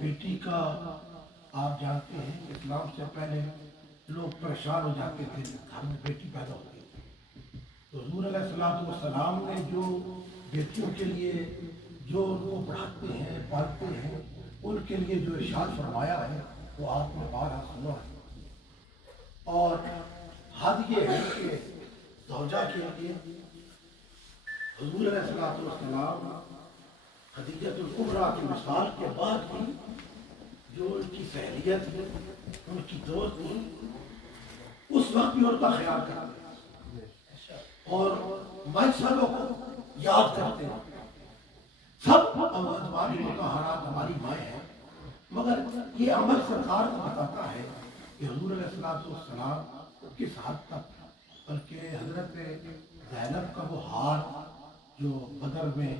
بیٹی کا آپ جانتے ہیں کہ اسلام سے پہلے لوگ پریشان ہو جاتے تھے گھر میں بیٹی پیدا ہوتی تھی، تو حضور علیہ الصلوۃ والسلام نے جو بیٹیوں کے لیے جو ان کو پڑھاتے ہیں پالتے ہیں ان کے لیے جو ارشاد فرمایا ہے وہ آپ نے بارہا سنا ہے۔ اور حد یہ ہے کہ زوجہ کے لیے حضور علیہ الصلوۃ والسلام خدیجہ الکبریٰ کی مثال کے بعد بھی جو ان کی سہیلیت ہے، ان کی دوست تھی، اس وقت بھی ان کا خیال کرتے ہیں اور مائسالوں کو یاد کرتے ہیں۔ سب ہماری متحرات ہماری مائیں ہیں، مگر یہ عمل سرکار کو بتاتا ہے کہ حضور علیہ الصلوۃ والسلام کس حد تک، بلکہ حضرت زینب کا وہ ہار جو بدر میں